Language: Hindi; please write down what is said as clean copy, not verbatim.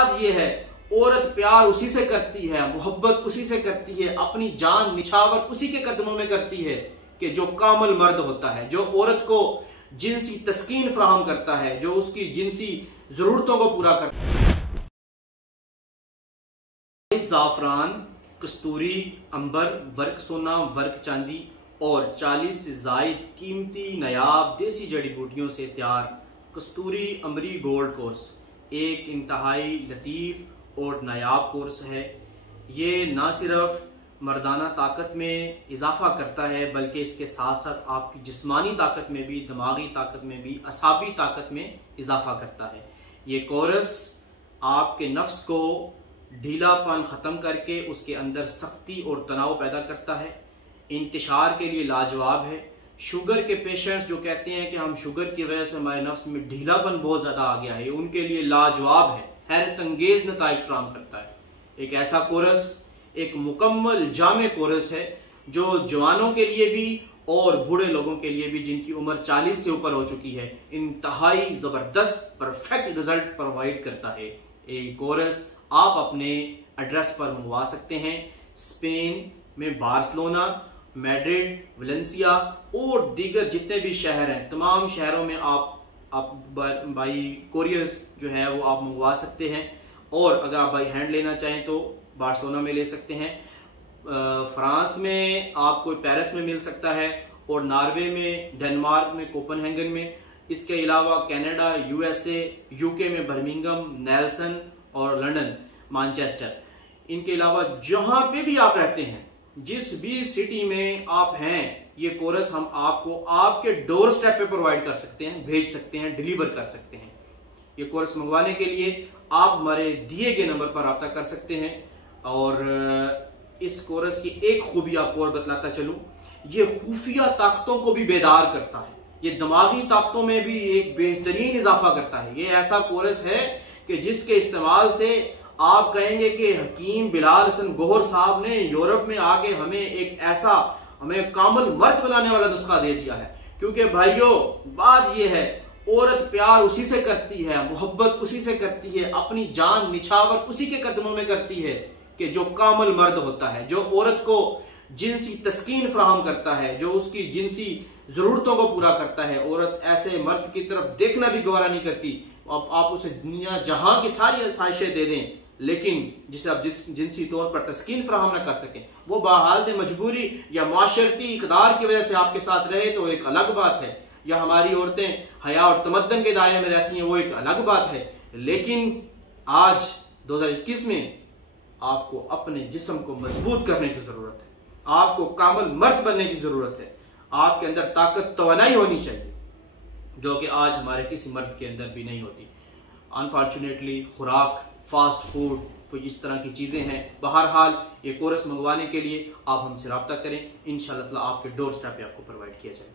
बात यह है, औरत प्यार उसी से करती है, मोहब्बत उसी से करती है, अपनी जान निछावर उसी के कदमों में करती है कि जो कामल मर्द होता है, जो औरत को जिनसी तस्कीन फराहम करता है, जो उसकी जिनसी जरूरतों को पूरा करता है। ज़ाफ़रान, कस्तूरी, अंबर, वर्क सोना, वर्क चांदी और 40 से जायद कीमती नायाब देसी जड़ी बूटियों से तैयार कस्तूरी अमरी गोल्ड कोर्स एक इंतहाई लतीफ़ और नायाब कोर्स है। ये ना सिर्फ मर्दाना ताकत में इजाफा करता है बल्कि इसके साथ साथ आपकी जिस्मानी ताकत में भी, दिमागी ताकत में भी, असाबी ताकत में इजाफा करता है। ये कोर्स आपके नफ्स को ढीलापन ख़त्म करके उसके अंदर सख्ती और तनाव पैदा करता है। इंतशार के लिए लाजवाब है। शुगर के पेशेंट्स जो कहते हैं कि हम शुगर की वजह से हमारे नफ्स में ढीलापन बहुत ज़्यादा आ गया है, उनके लिए लाजवाब है, हैरत अंगेज नताइज फराहम करता है। एक ऐसा कोर्स, एक मुकम्मल जामे कोर्स है जो जवानों के लिए भी और बूढ़े लोगों के लिए भी जिनकी उम्र 40 से ऊपर हो चुकी है, इंतहाई ज़बरदस्त परफेक्ट रिजल्ट प्रोवाइड करता है। ये कोर्स आप अपने एड्रेस पर मंगवा सकते हैं। स्पेन में बार्सिलोना, मैड्रिड, वलेंसिया और दीगर जितने भी शहर हैं, तमाम शहरों में आप बाई कोरियर्स जो है वो आप मंगवा सकते हैं। और अगर आप बाई हैंड लेना चाहें तो बार्सिलोना में ले सकते हैं, फ्रांस में आपको पेरिस में मिल सकता है और नॉर्वे में, डेनमार्क में, कोपनहेगन में। इसके अलावा कनाडा, यूएसए, यूके में बर्मिंघम, नेल्सन और लंदन, मैनचेस्टर। इनके अलावा जहां पे भी आप रहते हैं, जिस भी सिटी में आप हैं, ये कोर्स हम आपको आपके डोर स्टेप पे प्रोवाइड कर सकते हैं, भेज सकते हैं, डिलीवर कर सकते हैं। ये कोर्स मंगवाने के लिए आप हमारे दिए गए नंबर पर रब्ता कर सकते हैं। और इस कोर्स की एक खूबी आपको और बतलाता चलूं, ये खुफिया ताकतों को भी बेदार करता है, ये दिमागी ताकतों में भी एक बेहतरीन इजाफा करता है। ये ऐसा कोर्स है कि जिसके इस्तेमाल से आप कहेंगे कि हकीम बिलाल हसन गोहर साहब ने यूरोप में आके हमें कामल मर्द बनाने वाला नुस्खा दे दिया है। क्योंकि भाइयों, बात यह है, औरत प्यार उसी से करती है, मोहब्बत उसी से करती है, अपनी जान निछावर उसी के कदमों में करती है कि जो कामल मर्द होता है, जो औरत को जिनसी तस्कीन फराहम करता है, जो उसकी जिनसी जरूरतों को पूरा करता है। औरत ऐसे मर्द की तरफ देखना भी गवारा नहीं करती। आप उसे दुनिया जहां की सारी आसाइशें दे दें, लेकिन जिसे आप जिनसी तौर पर तस्कीन फराहम न कर सकें, वो बाहालत मजबूरी या माशरती इकदार की वजह से आपके साथ रहे तो एक अलग बात है, या हमारी औरतें हया और तमद्दन के दायरे में रहती हैं, वो एक अलग बात है। लेकिन आज 2021 में आपको अपने जिस्म को मजबूत करने की जरूरत है, आपको कामल मर्द बनने की जरूरत है। आपके अंदर ताकत तवानाई होनी चाहिए जो कि आज हमारे किसी मर्द के अंदर भी नहीं होती। अनफॉर्चुनेटली खुराक, फास्ट फूड, कोई इस तरह की चीज़ें हैं। बहरहाल ये कोर्स मंगवाने के लिए आप हमसे रब्ता करें, इंशाअल्लाह आपके डोर स्टेप पे आपको प्रोवाइड किया जाए।